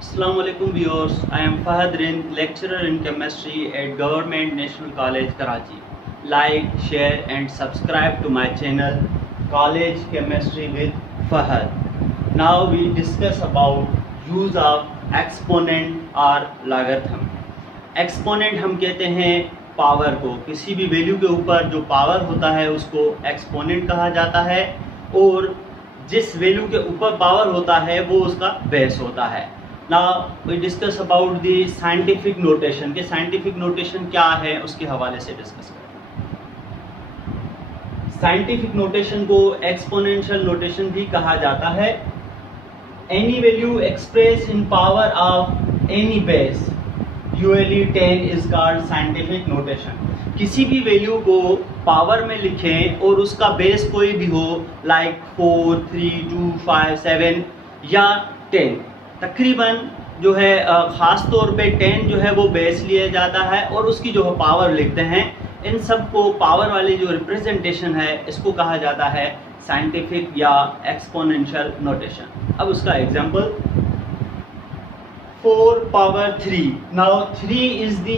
Assalamualaikum viewers, I am Fahad Rind, lecturer in chemistry at Government National College Karachi. Like, share and subscribe to my channel College Chemistry with Fahad. Now we discuss about use of exponent or logarithm. Exponent हम कहते हैं power को, किसी भी value के ऊपर जो power होता है उसको एक्सपोनेंट कहा जाता है और जिस वैल्यू के ऊपर पावर होता है वो उसका बेस होता है। Now we discuss about the scientific notation के साइंटिफिक नोटेशन क्या है उसके हवाले से डिस्कस करें। साइंटिफिक नोटेशन को एक्सपोनेंशियल नोटेशन भी कहा जाता है। Any value express in power of any base usually 10 is called scientific notation. किसी भी वैल्यू को पावर में लिखें और उसका बेस कोई भी हो लाइक 4, 3, 2, 5, 7 या 10, तकरीबन जो है ख़ास तौर पे 10 जो है वो बेस लिया जाता है और उसकी जो पावर लिखते हैं। इन सब को पावर वाली जो रिप्रेजेंटेशन है इसको कहा जाता है साइंटिफिक या एक्सपोनेंशियल नोटेशन। अब उसका example 4 power 3। Now 3 is the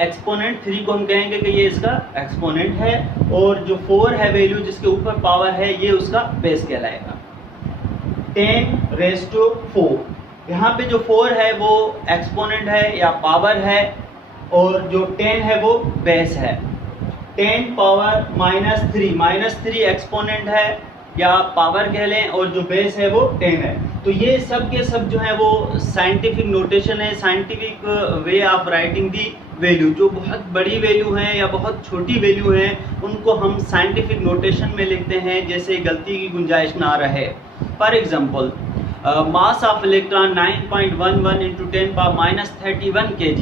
exponent, 3 को हम कहेंगे कि ये इसका एक्सपोनेंट है और जो 4 है वैल्यू जिसके ऊपर पावर है ये उसका बेस कहलाएगा। 10 रेज़ टू 4, यहाँ पे जो 4 है वो एक्सपोनेंट है या पावर है और जो 10 है वो बेस है। 10 पावर -3 एक्सपोनेंट है या पावर कह लें और जो बेस है वो 10 है। तो ये सब के सब जो है वो साइंटिफिक नोटेशन है, scientific way of writing the value. जो बहुत बड़ी वैल्यू हैं या बहुत छोटी वैल्यू हैं उनको हम साइंटिफिक नोटेशन में लिखते हैं जैसे गलती की गुंजाइश ना रहे। For example mass of electron 9.11 × 10⁻31 kg।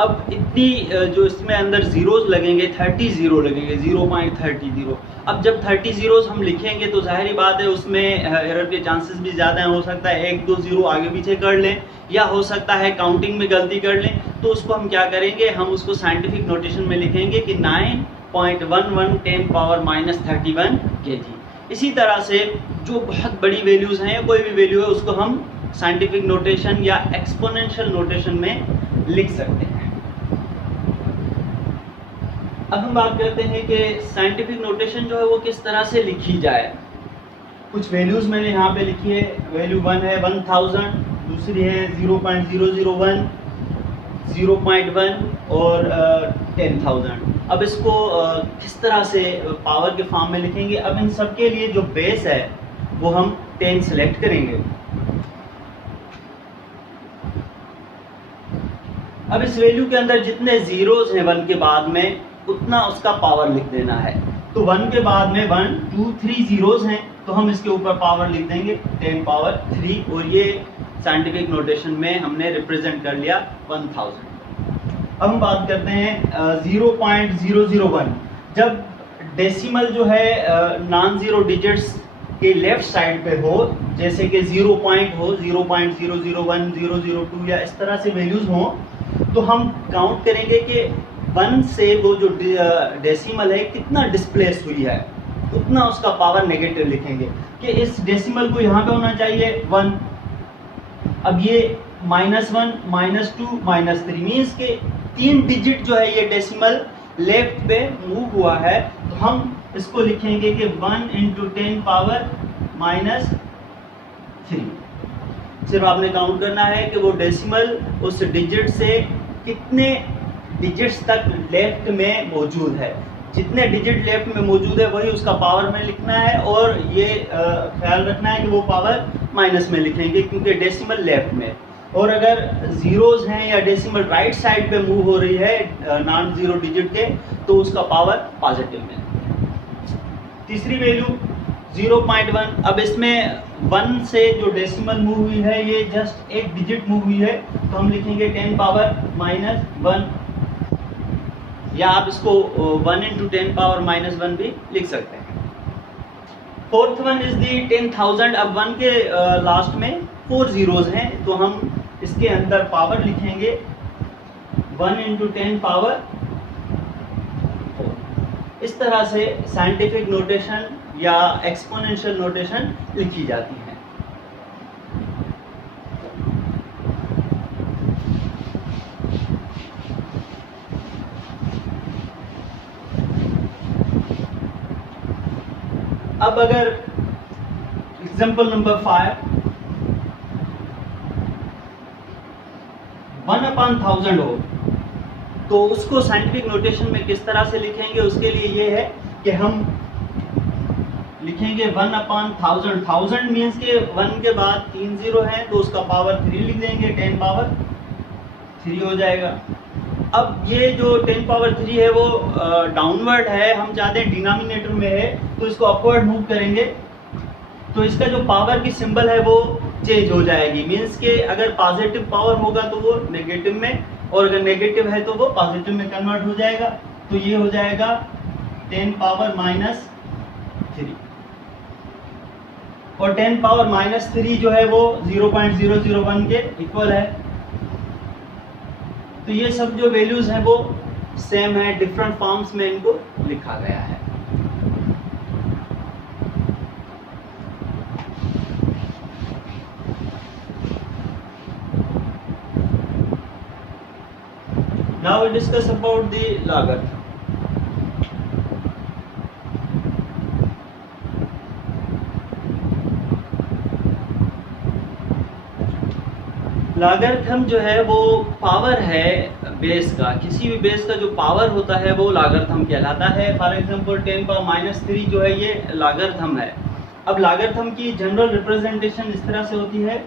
अब इतनी जो इसमें अंदर ज़ीरोज़ लगेंगे 30 ज़ीरो लगेंगे 0.30। अब जब 30 ज़ीरोज़ हम लिखेंगे तो ज़ाहिर बात है उसमें एरर के चांसेस भी ज़्यादा हैं। हो सकता है 1-2 ज़ीरो आगे पीछे कर लें या हो सकता है काउंटिंग में गलती कर लें। तो उसको हम क्या करेंगे, हम उसको साइंटिफिक नोटेशन में लिखेंगे कि 9.11 10⁻31 kg। इसी तरह से जो बहुत बड़ी वैल्यूज़ हैं या कोई भी वैल्यू है उसको हम साइंटिफिक नोटेशन या एक्सपोनेंशियल नोटेशन में लिख सकते हैं। अब हम बात करते हैं कि साइंटिफिक नोटेशन जो है वो किस तरह से लिखी जाए। कुछ वैल्यूज़ मैंने यहाँ पे लिखी है। वैल्यू 1 है 1000, दूसरी है 0.001, 0.1 और 10,000। अब इसको किस तरह से पावर के फॉर्म में लिखेंगे। अब इन सब के लिए जो बेस है वो हम 10 सेलेक्ट करेंगे। अब इस वैल्यू के अंदर जितने ज़ीरोज़ हैं 1 के बाद में उतना उसका पावर लिख देना है। तो 1 के बाद में 1, 2, 3 ज़ीरोज़ हैं तो हम इसके ऊपर पावर लिख देंगे 10 पावर 3 और ये साइंटिफिक नोटेशन में हमने रिप्रेजेंट कर लिया 1000। अब हम बात करते हैं 0.001। जब डेसिमल जो है नॉन ज़ीरो डिजिट्स के लेफ्ट साइड पे हो, जैसे कि 0 पॉइंट हो 0.001, 002 या इस तरह से वैल्यूज़ हों, तो हम काउंट करेंगे कि 1 से वो जो डेसिमल है कितना डिस्प्लेस हुई है, उतना उसका पावर नेगेटिव लिखेंगे कि इस डेसिमल को यहाँ पे होना चाहिए 1। अब ये -1, -2, -3 मीन्स के 3 डिजिट जो है ये डेसिमल लेफ्ट पे मूव हुआ है। तो हम इसको लिखेंगे कि 1 × 10 पावर -3। सिर्फ आपने काउंट करना है कि वो डेसिमल उस डिजिट से कितने डिजिट्स तक लेफ्ट में मौजूद है। जितने डिजिट लेफ्ट में मौजूद है वही उसका पावर में लिखना है और ये ख्याल रखना है कि वो पावर माइनस में लिखेंगे क्योंकि डेसिमल लेफ्ट में। और अगर ज़ीरोज़ हैं या डेसिमल राइट साइड पे मूव हो रही है नॉन ज़ीरो डिजिट के तो उसका पावर पॉजिटिव में। तीसरी वैल्यू 0.1। अब इसमें 1 से जो डेसिमल मूव हुई है ये जस्ट एक डिजिट मूव हुई है तो हम लिखेंगे 10 पावर -1 या आप इसको 1 × 10 पावर -1 भी लिख सकते हैं। Fourth one is the 10,000। अब 1 के लास्ट में 4 ज़ीरोज़ हैं तो हम इसके अंदर पावर लिखेंगे 1 × 10 पावर 4। इस तरह से साइंटिफिक नोटेशन या एक्सपोनेंशियल नोटेशन लिखी जाती है। अब अगर एग्जाम्पल नंबर 5 1/1000 हो तो उसको साइंटिफिक नोटेशन में किस तरह से लिखेंगे, उसके लिए ये है कि हम लिखेंगे 1/1000। 1000 मीन्स के 1 के बाद 3 जीरो है तो उसका पावर 3 लिख देंगे, 10 पावर 3 हो जाएगा। अब ये जो 10 पावर 3 है वो डाउनवर्ड है, हम चाहते हैं डिनोमिनेटर में है तो इसको अपवर्ड मूव करेंगे तो इसका जो पावर की सिंबल है वो चेंज हो जाएगी। मीन्स के अगर पॉजिटिव पावर होगा तो वो नेगेटिव में, और अगर नेगेटिव है तो वो पॉजिटिव में कन्वर्ट हो जाएगा। तो ये हो जाएगा 10 पावर -3 और 10 पावर -3 जो है वो 0.001 के इक्वल है। तो ये सब जो वैल्यूज हैं वो सेम है, डिफरेंट फॉर्म्स में इनको लिखा गया है। Now we discuss about the logarithm. Logarithm जो है वो पावर है बेस का, किसी भी बेस का जो पावर होता है वो लॉगरिथम कहलाता है। फॉर एग्जांपल 10 पावर -3 जो है ये लॉगरिथम है। अब लॉगरिथम की जनरल रिप्रेजेंटेशन इस तरह से होती है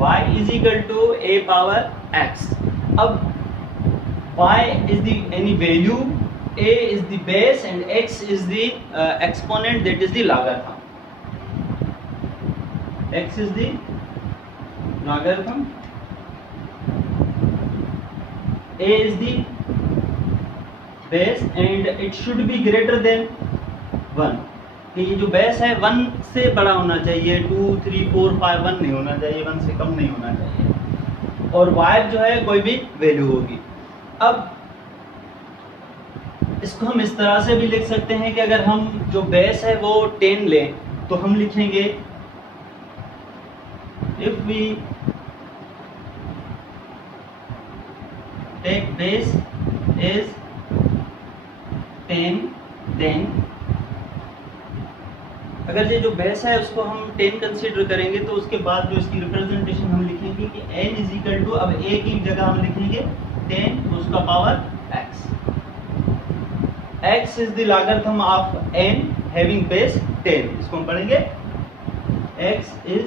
y is equal to a power x. अब y is the any value, a is the base and x is the exponent, that is the logarithm. X is the logarithm, a is the base and it should be greater than 1. कि ये जो base है 1 से बड़ा होना चाहिए, 2 3 4 5 1 नहीं होना चाहिए, 1 से कम नहीं होना चाहिए, और y जो है कोई भी वैल्यू होगी। अब इसको हम इस तरह से भी लिख सकते हैं कि अगर हम जो बेस है वो 10 लें तो हम लिखेंगे if we take base is 10 then, अगर ये जो बेस है उसको हम 10 कंसीडर करेंगे तो उसके बाद जो इसकी रिप्रेजेंटेशन हम लिखेंगे कि n इज इक्वल टू, अब a की जगह हम लिखेंगे 10 उसका power x। x is the logarithm of n having base 10। इसको हम पढ़ेंगे x इज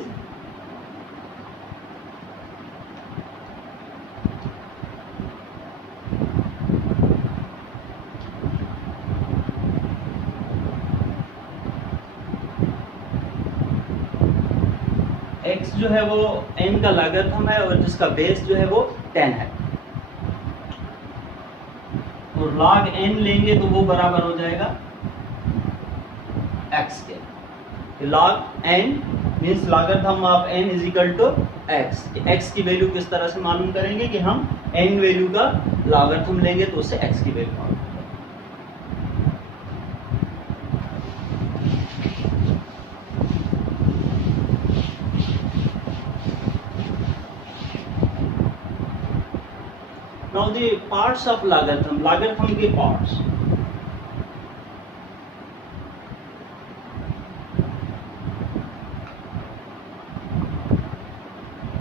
x जो है वो n का लॉगरिथम है और जिसका बेस जो है वो 10 है, और log n लेंगे तो वो बराबर हो जाएगा x के। log n means logarithm of n is equal to x। x की वैल्यू किस तरह से मालूम करेंगे कि हम n वैल्यू का लॉगरिथम लेंगे तो उससे x की वैल्यू मालूम। Now the parts of logarithm, logarithm के parts।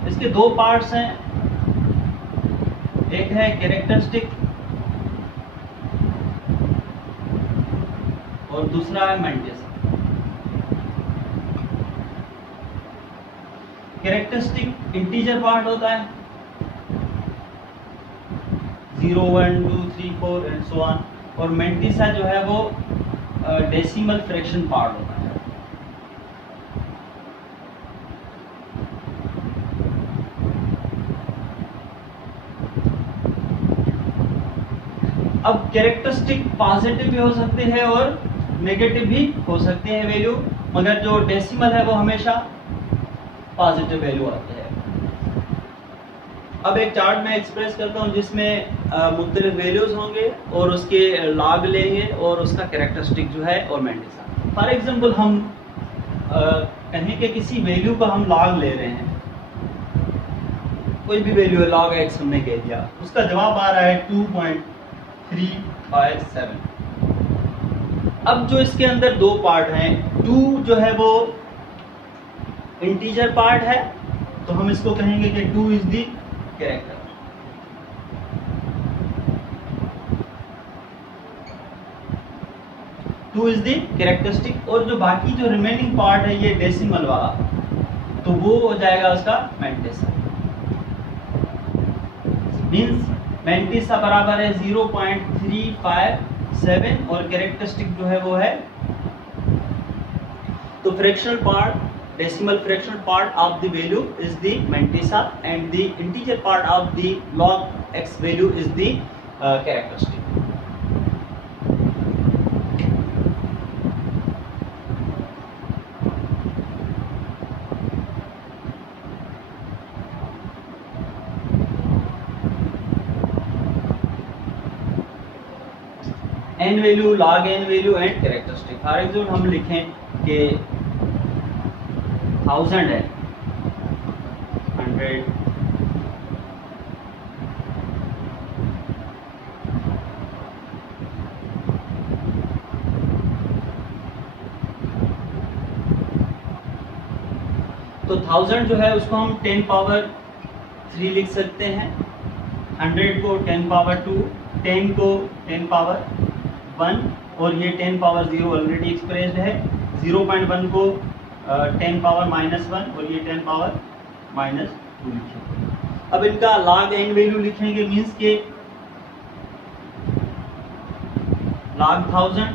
इसके दो पार्ट्स हैं, एक है कैरेक्टरिस्टिक और दूसरा है मैंटिस। कैरेक्टरिस्टिक इंटीजर पार्ट होता है 0 1 2 3 4 एंड सो ऑन, और मैंटिसा जो है वो डेसिमल फ्रैक्शन पार्ट होता है। अब कैरेक्टरिस्टिक पॉजिटिव भी हो सकते हैं और नेगेटिव भी हो सकते हैं वैल्यू, मगर जो डेसिमल है वो हमेशा पॉजिटिव वैल्यू आती है। अब एक चार्ट में एक्सप्रेस करता हूँ जिसमें मुख्तलिफ वैल्यूज होंगे और उसके लॉग लेंगे और उसका कैरेक्टरिस्टिक जो है और मैंटिसा। फॉर एग्जाम्पल हम कहें कि किसी वैल्यू का हम लॉग ले रहे हैं, कोई भी वैल्यू है, log x हमने कह दिया, उसका जवाब आ रहा है 2.357। अब जो इसके अंदर दो पार्ट हैं, 2 जो है वो इंटीजर पार्ट है, तो हम इसको कहेंगे कि 2 is the character. Two is the characteristic, और जो बाकी जो रिमेनिंग पार्ट है ये डेसिमल वाला, तो वो हो जाएगा उसका मैंटिसा। मींस मैंटिसा बराबर है 0.357 और कैरेक्टरिस्टिक जो है वो है, तो fractional part, decimal fractional part of the value is the mantissa and the integer part of the log x value is the characteristic. n value, log n value and characteristic. For example हम लिखें कि 1000 है, 100, तो 1000 जो है उसको हम 10 power 3 लिख सकते हैं, 100 को 10 पावर 2, 10 को 10 पावर 1 और ये 10 पावर 0 ऑलरेडी एक्सप्रेस्ड है, 0.1 को 10 पावर -1 और ये 10 पावर -2 लिखेंगे। अब इनका log n वैल्यू लिखेंगे, मींस के log 1000,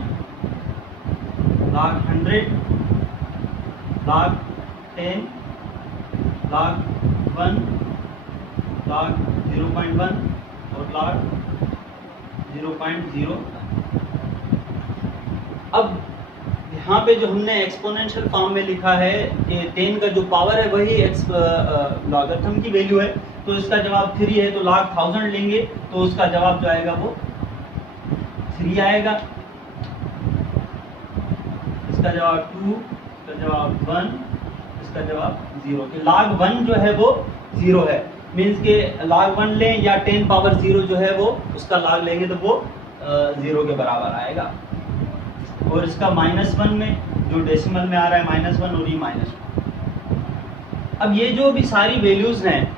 log 100, log 10, log 1, log 0.1 और log 0.0। अब यहाँ पे जो हमने एक्सपोनेंशियल फॉर्म में लिखा है कि 10 का जो पावर है वही लॉगरिथम की वैल्यू है, तो इसका जवाब 3 है, तो log 1000 लेंगे तो उसका जवाब जो आएगा वो 3 आएगा। इसका जवाब 2, इसका जवाब 1, इसका जवाब 0। कि log 1 जो है वो 0 है, मीन्स के log 1 लें या 10 पावर 0 जो है वो उसका log लेंगे तो वो 0 के बराबर आएगा। और इसका -1 में जो डेसिमल में आ रहा है -1 और ये -1। अब ये जो भी सारी वैल्यूज हैं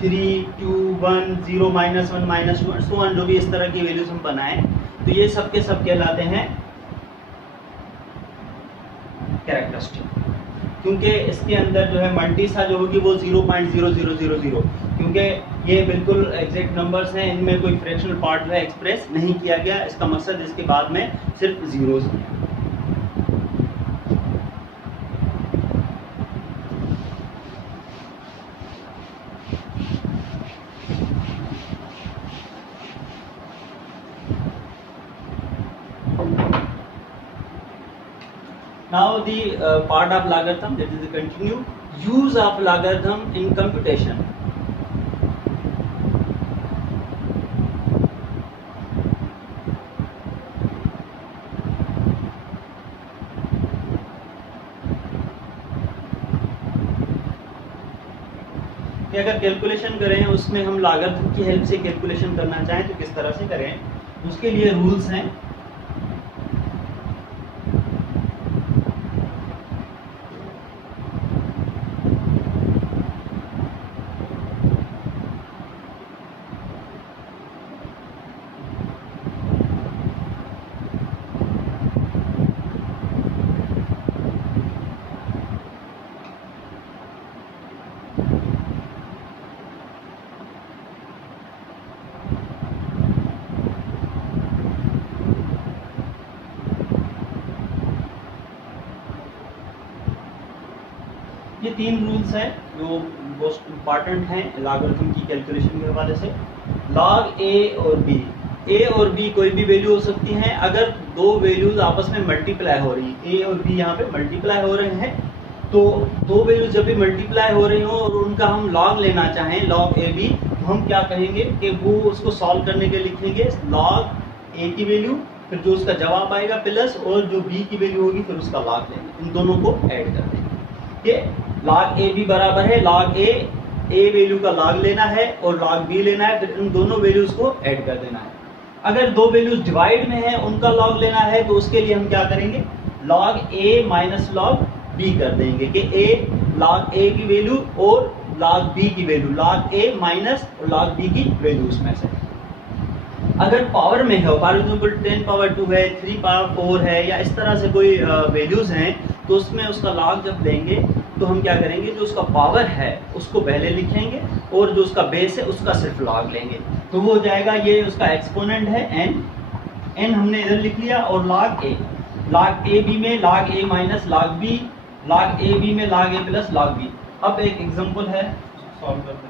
3, 2, 1, 0, -1, -2 सो ऑन, जो भी इस तरह की वैल्यूज हम बनाएं, तो ये सब के सब कहलाते हैं कैरेक्टरिस्टिक, क्योंकि इसके अंदर जो है मल्टीसा जो होगी वो 0.0000, क्योंकि ये बिल्कुल एग्जैक्ट नंबर्स हैं, इनमें कोई फ्रैक्शनल पार्ट जो है एक्सप्रेस नहीं किया गया। इसका मकसद इसके बाद में सिर्फ जीरोस हैं। Now the part of logarithm, that is the continued use of logarithm in computation. कि अगर कैलकुलेशन करें उसमें हम लॉगरिथम की हेल्प से कैलकुलेशन करना चाहें तो किस तरह से करें, उसके लिए रूल्स हैं। ये 3 रूल्स हैं जो मोस्ट इम्पॉर्टेंट हैं लॉगरिथम की कैलकुलेशन के हवाले से। log a और b, a और b कोई भी वैल्यू हो सकती हैं। अगर दो वैल्यूज आपस में मल्टीप्लाई हो रही, a और b यहाँ पे मल्टीप्लाई हो रहे हैं, तो दो वैल्यूज जब भी मल्टीप्लाई हो रही हो और उनका हम log लेना चाहें, log a b, तो हम क्या कहेंगे कि वो उसको सॉल्व करने के लिखेंगे log a की वैल्यू फिर जो उसका जवाब आएगा प्लस, और जो b की वैल्यू होगी फिर उसका log लेंगे, इन दोनों को ऐड कर देंगे। ये log a भी बराबर है log a वैल्यू का log लेना है और log b लेना है, फिर इन दोनों वैल्यूज को ऐड कर देना है। अगर दो वैल्यूज डिवाइड में है उनका log लेना है तो उसके लिए हम क्या करेंगे, log a minus log b कर देंगे कि a log a की वैल्यू और log b की वैल्यू, log a माइनस और log b की वैल्यू उसमें से। अगर पावर में है, फॉर एग्जांपल 10 पावर 2 है, 3 पावर 4 है, या इस तरह से कोई वैल्यूज हैं, तो उसमें उसका log जब लेंगे तो हम क्या करेंगे, जो उसका पावर है उसको पहले लिखेंगे और जो उसका बेस है उसका सिर्फ log लेंगे, तो वो हो जाएगा, ये उसका एक्सपोनेंट है n हमने इधर लिख लिया, और log a b में log a minus log b, log a b में log a plus log b। अब एक एग्जांपल है, सॉल्व करते हैं।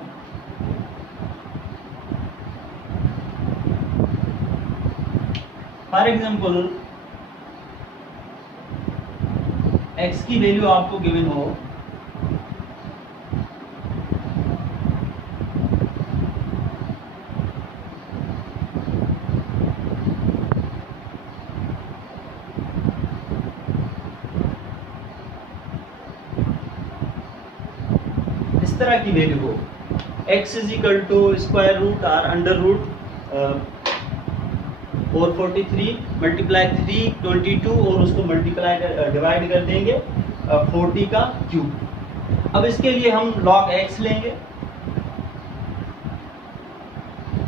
फॉर एग्जांपल x की वैल्यू आपको गिवन हो इस तरह की वैल्यू हो, x is equal to square root और अंडर रूट 443 मल्टीप्लाई 322 और उसको मल्टीप्लाई डिवाइड कर देंगे 40 का क्यूब। अब इसके लिए हम log x लेंगे।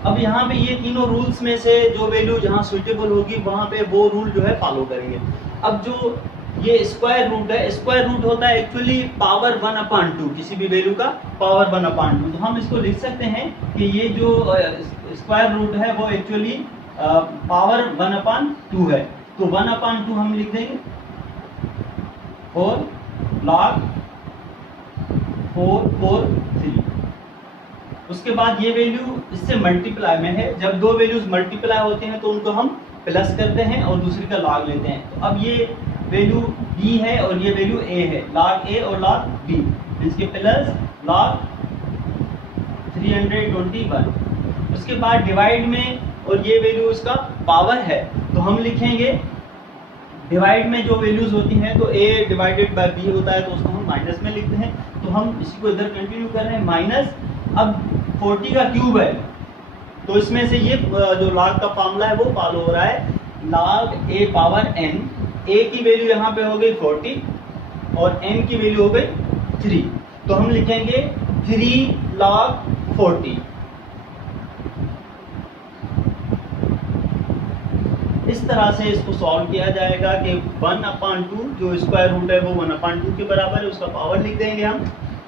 अब यहाँ पे ये तीनों रूल्स में से जो वैल्यू जहाँ सुइटेबल होगी वहाँ पे वो रूल जो है फॉलो करेंगे। अब जो ये स्क्वायर रूट है, स्क्वायर रूट होता है एक्चुअली पावर 1/2, किसी भी वैल्यू का पावर 1/2, तो हम इसको लिख सकते हैं कि ये जो स्क्वायर रूट है वो एक्चुअली पावर 1/2 है, तो 1/2 हम लिख देंगे और log 443। उसके बाद ये वैल्यू इससे मल्टीप्लाई में है, जब दो वैल्यूज मल्टीप्लाई होते हैं तो उनको हम प्लस करते हैं और दूसरी का log लेते हैं। तो अब ये वैल्यू b है और ये वैल्यू a है, log a और log b, इसके प्लस log 321। उसके बाद डिवाइड में, और ये वैल्यू इसका पावर है, तो हम लिखेंगे डिवाइड में जो वैल्यूज होती हैं तो a डिवाइडेड बाय b होता है, तो उसको हम माइनस में लिखते हैं, तो हम इसी को इधर कंटिन्यू कर रहे हैं माइनस। अब 40 का क्यूब है तो इसमें से ये जो log का फॉर्मूला है वो फॉलो हो रहा है, log a power n, a की वैल्यू यहाँ पे हो गई 40 और n की वैल्यू हो गई 3, तो हम लिखेंगे 3 log 40। इस तरह से इसको सॉल्व किया जाएगा कि 1/2 जो स्क्वायर रूट है वो 1/2 के बराबर है, उसका पावर लिख देंगे हम।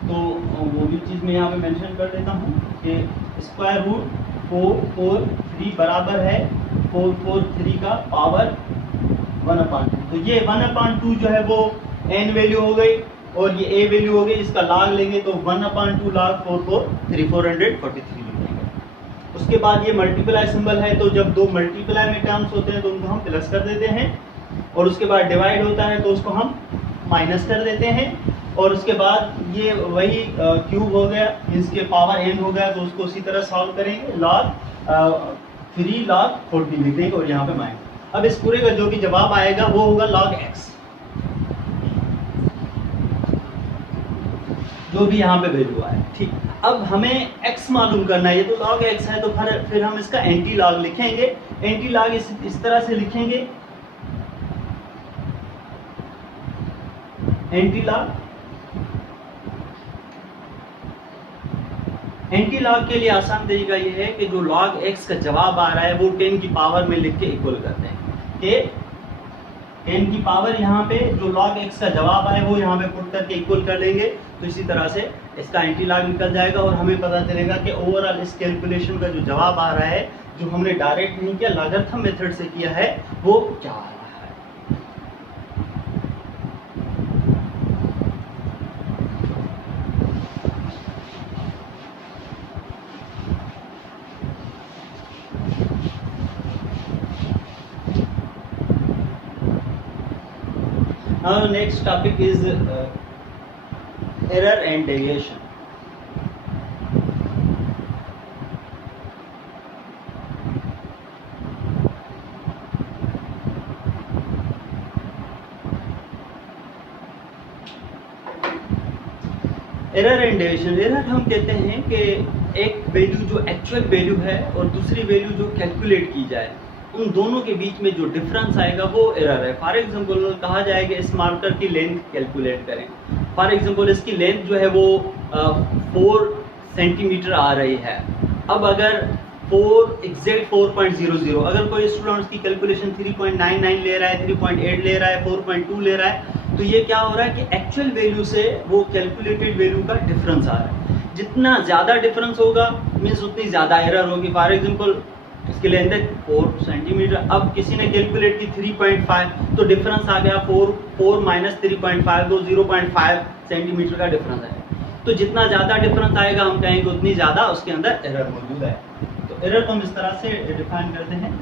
तो वो भी चीज़ मैं यहाँ पे मेंशन कर देता हूँ कि स्क्वायर रूट 443 बराबर है 443 का पावर 1/2। तो ये 1/2 जो है वो n वैल्यू हो गई और ये a वैल्यू हो गई, इसका log लेंगे तो 1/2 log 443 443 लिख देंगे। उसके बाद ये मल्टीप्लाई सिंबल है, तो जब दो मल्टीप्लाई में टर्म्स होते हैं तो उनको हम प्लस कर देते हैं, और उसके बाद डिवाइड होता है तो उसको हम माइनस कर देते हैं, और उसके बाद ये वही क्यूब हो गया, इसके पावर n हो गया, तो उसको उसी तरह सॉल्व करेंगे, log 3 log 40 लिख देंगे और यहाँ पे माइनस। अब इस पूरे का जो भी जवाब आएगा वो होगा log x, जो भी यहाँ पे वैल्यू आए। ठीक, अब हमें x मालूम करना है, ये तो log x है, तो फिर हम इसका एंटी लॉग लिखेंगे। एंटी लॉग इस तरह से लिखेंगे, एंटी लॉग के लिए आसान तरीका ये है कि जो log x का जवाब आ रहा है वो 10 की पावर में लिख के इक्वल करते हैं कि 10 की पावर यहाँ पे जो log x का जवाब आए वो यहाँ पे पुट करके इक्वल कर देंगे, तो इसी तरह से इसका एंटी लॉग निकल जाएगा और हमें पता चलेगा कि ओवरऑल इस कैलकुलेशन का जो जवाब आ रहा है, जो हमने डायरेक्ट नहीं किया लॉगरिथम मेथड से किया है, वो क्या आ रहा है। Now next topic is error and deviation. Error and deviation. Error हम कहते हैं कि एक वैल्यू जो एक्चुअल वैल्यू है और दूसरी वैल्यू जो कैलकुलेट की जाए, उन दोनों के बीच में जो डिफरेंस आएगा वो एरर है। फॉर एग्जांपल कहा जाए कि इस मार्कर की लेंथ कैलकुलेट करें। फॉर एग्जांपल इसकी लेंथ जो है वो 4 सेंटीमीटर आ रही है। अब अगर 4.00 अगर कोई स्टूडेंट उसकी कैलकुलेशन 3.99 ले रहा है, 3.8 ले रहा है, 4.2 ले रहा है, तो ये क्या हो रहा है कि एक्चुअल वैल्यू से वो कैलकुलेटेड वैल्यू का डिफरेंस आ रहा है। जितना ज़्यादा डिफरेंस होगा मीन्स उतनी ज़्यादा एरर होगी। फॉर एग्जांपल इसकी लेंथ है 4 सेंटीमीटर, अब किसी ने कैलकुलेट की 3.5, तो डिफरेंस आ गया 4 माइनस 3.5, तो 0.5 सेंटीमीटर का डिफरेंस है। तो जितना ज़्यादा डिफरेंस आएगा हम कहेंगे उतनी ज़्यादा उसके अंदर एरर मौजूद है। तो एरर को हम इस तरह से डिफाइन करते हैं।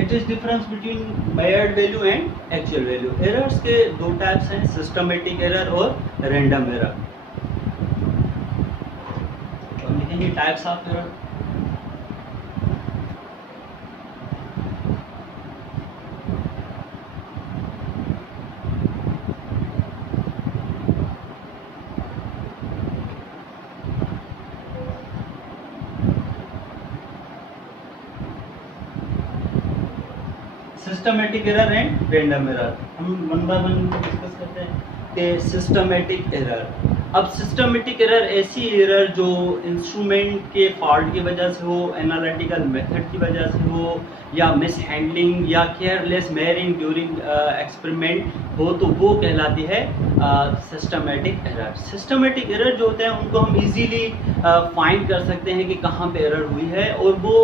It is difference between measured value and actual value. Errors के दो टाइप्स हैं, सिस्टमेटिक एरर और रैंडम एरर। तो हम लिखेंगे types of error. Systematic error and random error हम वन बाय वन डिस्कस करते हैं कि सिस्टमेटिक एरर। अब सिस्टमेटिक एरर ऐसी एरर जो इंस्ट्रूमेंट के फॉल्ट की वजह से हो, एनालिटिकल मेथड की वजह से हो, या मिस हैंडलिंग या केयरलेस मेयरिंग ड्यूरिंग एक्सपेरिमेंट हो, तो वो कहलाती है सिस्टमेटिक एरर। सिस्टमेटिक एरर जो होते हैं उनको हम इजीली फाइंड कर सकते हैं कि कहाँ पे एरर हुई है, और वो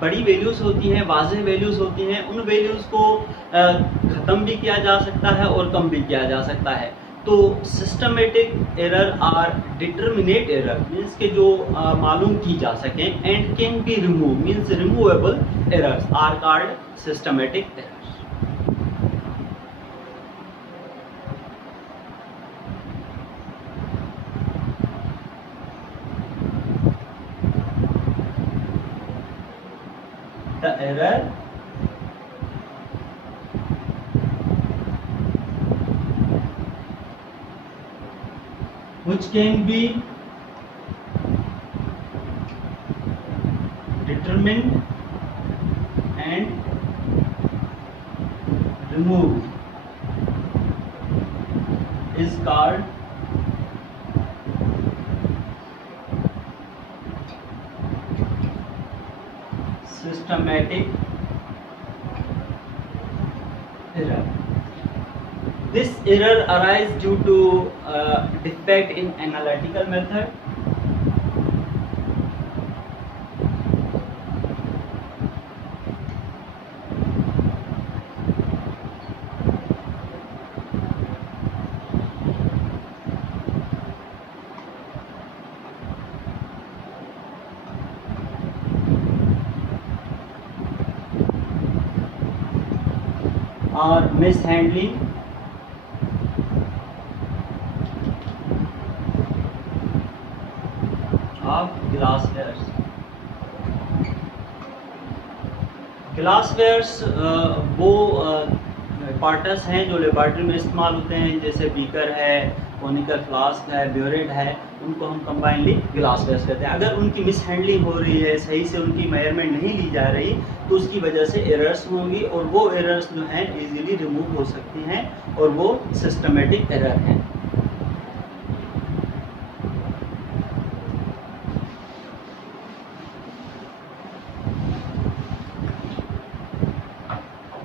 बड़ी वैल्यूज होती हैं, वाज़ेह वैल्यूज होती हैं। उन वैल्यूज को ख़त्म भी किया जा सकता है और कम भी किया जा सकता है। तो systematic error or determinate error means के जो मालूम की जा सकें, and can be remove means removable errors are called systematic errors. The error which can be determined and removed is called systematic error. This error arises due to defect in analytical method, or mishandling of glasswares. Glasswares वो parts हैं जो laboratory में इस्तेमाल होते हैं, जैसे beaker है, conical flask है, ब्योरेट है, उनको हम कंबाइनली ग्लासवेयर्स कहते हैं। अगर उनकी मिसहैंडलिंग हो रही है, सही से उनकी मेजरमेंट नहीं ली जा रही, तो उसकी वजह से एरर्स होंगी, और वो एरर्स जो हैं इजीली रिमूव हो सकती हैं, और वो सिस्टमेटिक एरर हैं।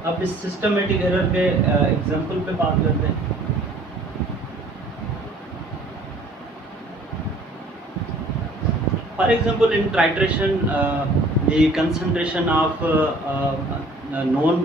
अब इस सिस्टमेटिक एरर के एग्जांपल पे बात करते हैं। For example in titration the concentration of known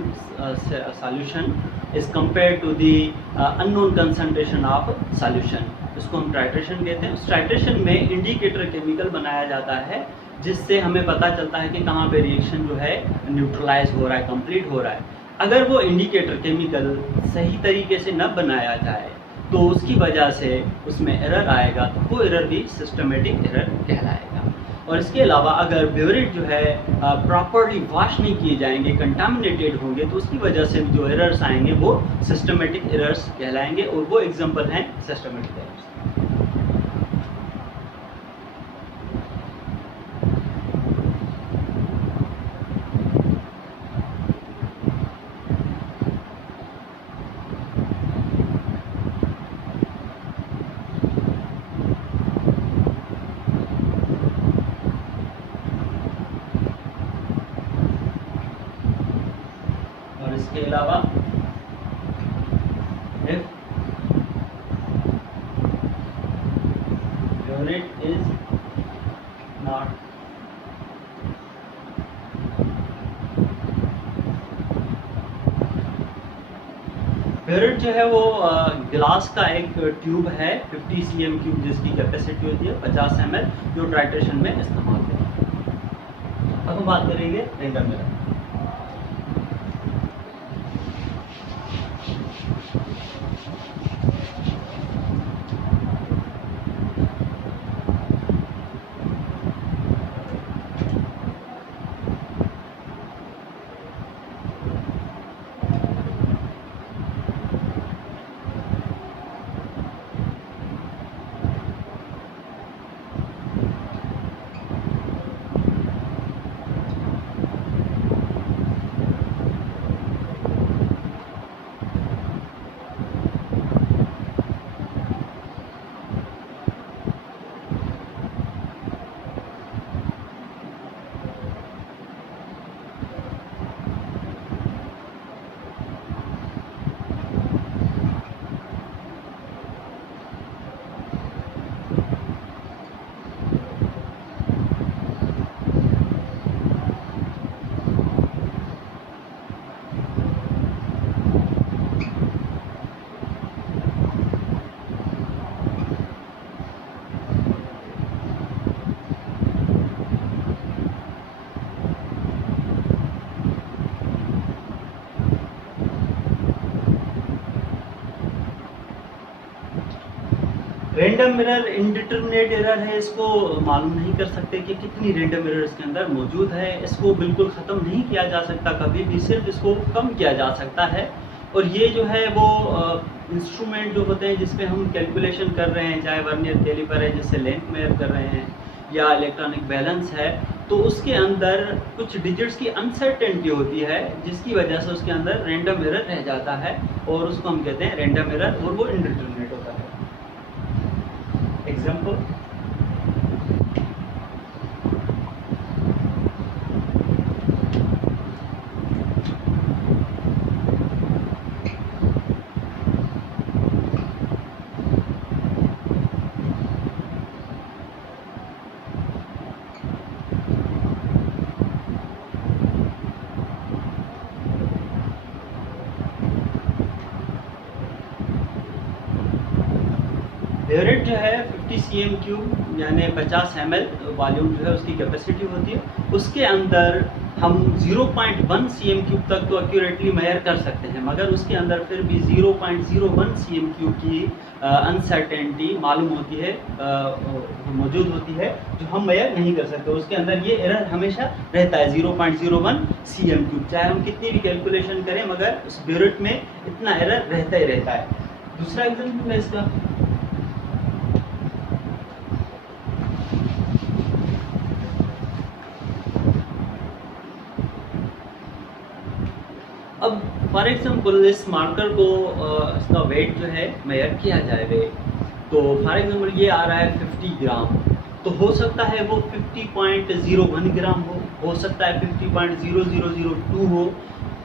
solution is compared to the unknown concentration of solution. इसको हम टाइट्रेशन कहते हैं। उस टाइट्रेशन में इंडिकेटर केमिकल बनाया जाता है जिससे हमें पता चलता है कि कहाँ पे रिएक्शन जो है न्यूट्रलाइज हो रहा है, कंप्लीट हो रहा है। अगर वो इंडिकेटर केमिकल सही तरीके से न बनाया जाए तो उसकी वजह से उसमें एरर आएगा, तो वो एरर भी सिस्टमेटिक एरर कहलाएगा। और इसके अलावा अगर ब्योरेट जो है प्रॉपरली वॉश नहीं किए जाएंगे, कंटामिनेटेड होंगे, तो उसकी वजह से जो एरर्स आएंगे वो सिस्टमेटिक एरर्स कहलाएंगे, और वो एग्जांपल हैं सिस्टमेटिक एरर्स। इसके अलावा if unit is not ब्योरेट जो है वो ग्लास का एक ट्यूब है 50 cm क्यूब जिसकी कैपेसिटी होती है 50 ml, जो टाइट्रेशन में इस्तेमाल होता है। अब हम बात करेंगे random mirror. Random mirror indeterminate error है, इसको मालूम नहीं कर सकते कि कितनी रेंडम एरर इसके अंदर मौजूद है। इसको बिल्कुल ख़त्म नहीं किया जा सकता कभी भी, सिर्फ इसको कम किया जा सकता है। और ये जो है वो इंस्ट्रूमेंट जो होते हैं जिसपे हम कैलकुलेशन कर रहे हैं, चाहे वर्नियर कैलिपर है जिससे लेंथ मेजर कर रहे हैं, या इलेक्ट्रॉनिक बैलेंस है, तो उसके अंदर कुछ डिजिट्स की अनसर्टेनिटी होती है जिसकी वजह से उसके अंदर रेंडम एरर रह जाता है, और उसको हम कहते हैं रेंडम एरर, और वो इनडिटरमिनेट होता है। एग्जाम्पल, ब्योरेट जो है 50 cm क्यूब यानी 50 ml वॉल्यूम जो है उसकी कैपेसिटी होती है। उसके अंदर हम 0.1 cm क्यूब तक तो एक्यूरेटली मेजर कर सकते हैं, मगर उसके अंदर फिर भी 0.01 cm क्यूब की अनसर्टेनिटी मालूम होती है, मौजूद होती है, जो हम मेजर नहीं कर सकते। उसके अंदर ये एरर हमेशा रहता है 0.01 cm क्यूब, चाहे हम कितनी भी कैलकुलेशन करें मगर उस ब्योरेट में इतना एरर रहता ही रहता है। दूसरा एग्जाम्पल है इसका, अब फॉर एग्जाम्पल इस मार्कर को इसका वेट जो है मेजर किया जाए, तो फॉर एग्जाम्पल ये आ रहा है 50 ग्राम, तो हो सकता है वो 50.01 ग्राम हो सकता है 50.0002 हो,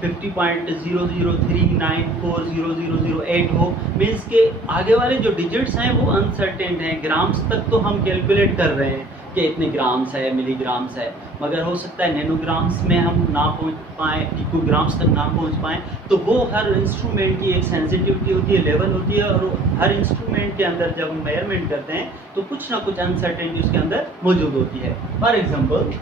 50.0039400008 हो। मीन्स के आगे वाले जो डिजिट्स हैं वो अनसर्टेन हैं, ग्राम्स तक तो हम कैलकुलेट कर रहे हैं कि इतने ग्राम्स है, मिलीग्राम्स है, मगर हो सकता है नैनोग्राम्स में हम ना पहुंच पाएँ, पिकोग्राम्स तक ना पहुंच पाएँ। तो वो हर इंस्ट्रूमेंट की एक सेंसिटिविटी होती है, लेवल होती है, और हर इंस्ट्रूमेंट के अंदर जब हम मेजरमेंट करते हैं तो कुछ ना कुछ अनसर्टेनिटी उसके अंदर मौजूद होती है। फॉर एग्जाम्पल,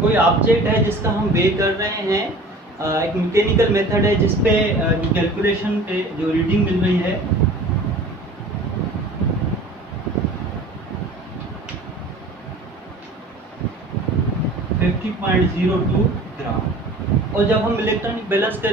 कोई ऑब्जेक्ट है जिसका हम वे कर रहे हैं, एक मैकेनिकल मेथड है जिसपे जो कैलकुलेशन पे जो रीडिंग मिल रही है, (50.02 ग्राम, और जब हम इलेक्ट्रॉनिक बैलेंस पे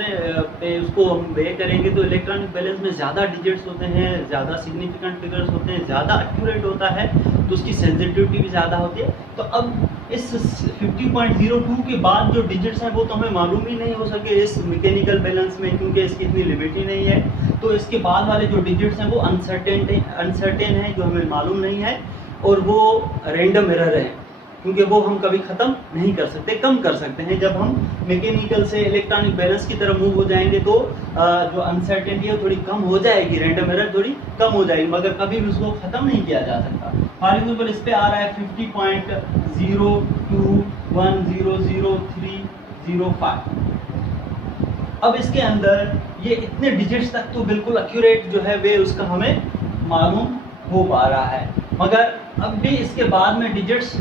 उसको हम वे करेंगे तो इलेक्ट्रॉनिक बैलेंस में ज़्यादा डिजिट्स होते हैं, ज़्यादा सिग्निफिकेंट फिगर्स होते हैं, ज़्यादा एक्यूरेट होता है, तो उसकी सेंसिटिविटी भी ज़्यादा होती है। तो अब इस 50.02 के बाद जो डिजिट्स हैं वो तो हमें मालूम ही नहीं हो सके इस मैकेनिकल बैलेंस में, क्योंकि इसकी इतनी लिमिट ही नहीं है। तो इसके बाद वाले जो डिजिट्स हैं वो अनसर्टेन है, जो हमें मालूम नहीं है, और वो रैंडम एरर है, क्योंकि वो हम कभी ख़त्म नहीं कर सकते, कम कर सकते हैं। जब हम मैकेनिकल से इलेक्ट्रॉनिक बैलेंस की तरफ मूव हो जाएंगे तो जो अनसर्टेनिटी है थोड़ी कम हो जाएगी, रैंडम एरर थोड़ी कम हो जाएगी, मगर कभी भी उसको ख़त्म नहीं किया जा सकता। फॉर एग्जाम्पल, इस पे आ रहा है 50.02100305। अब इसके अंदर ये इतने डिजिट्स तक तो बिल्कुल एक्यूरेट जो है वे उसका हमें मालूम हो पा रहा है, मगर अब भी इसके बाद में डिजिट्स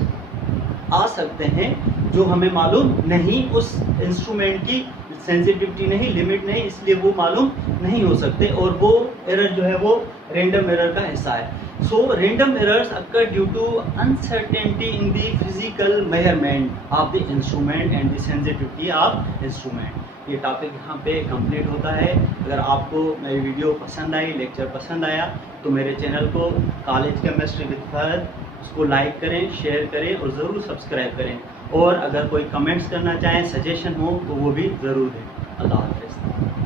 आ सकते हैं जो हमें मालूम नहीं, उस इंस्ट्रूमेंट की सेंसिटिविटी नहीं, लिमिट नहीं, इसलिए वो मालूम नहीं हो सकते, और वो एरर जो है वो रैंडम एरर का हिस्सा है। So random errors occur due to uncertainty in the physical measurement of the instrument and the sensitivity of instrument. ये टॉपिक यहाँ पे कंप्लीट होता है। अगर आपको मेरी वीडियो पसंद आई, लेक्चर पसंद आया, तो मेरे चैनल को कॉलेज केमिस्ट्री विद फहद उसको लाइक करें, शेयर करें और ज़रूर सब्सक्राइब करें, और अगर कोई कमेंट्स करना चाहें, सजेशन हो तो वो भी ज़रूर दें। अल्लाह हाफ़िज़।